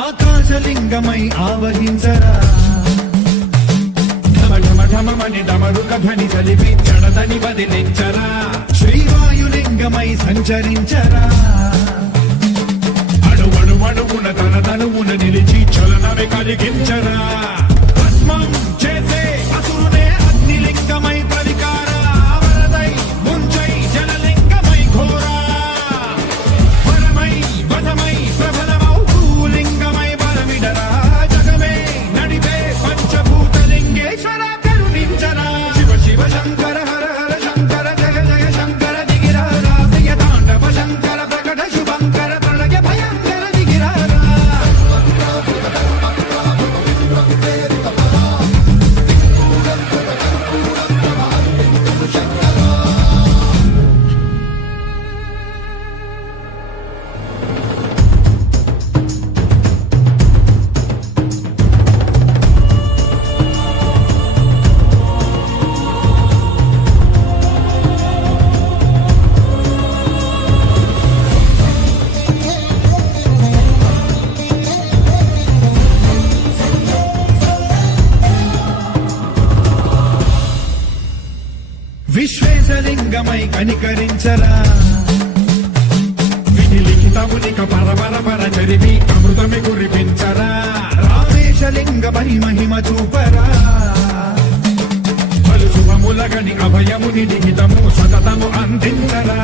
ఆకాశలింగమై ఆవహించరా ఢమఢమఢమని డమరుక ధ్వని కలిపి చడదని వదిలించరా శ్రీవాయులింగమై సంచరించరా అణువణువున తన తనువున నిలిచి చలనమే కలిగించరా భస్మం చేసే అసురునే అగ్నిలింగమై పరికారా వరదై ముంచై జలలింగమై ఘోరా వరమై వదమై ప్రబలమౌ భూలింగమై బలమిడరా జగమే నడిపే పంచభూతలింగేశ్వర కరుణించరా శివ శివ శంకర హర హర శంకర జయ జయ శంకర దిగిరారా ప్రియ తాండవ శంకర ప్రకట శుభంకర ప్రళయ భయంకర దిగిరారా విశ్వేశలింగమై కనికరించరా విధి లిఖితమునిక పరపర చరివి అమృతమి కురిపించరా రామేశలింగమై మహిమ చూపరా పలు శుభములగని అభయముని లిఖితము సతతము అందించరా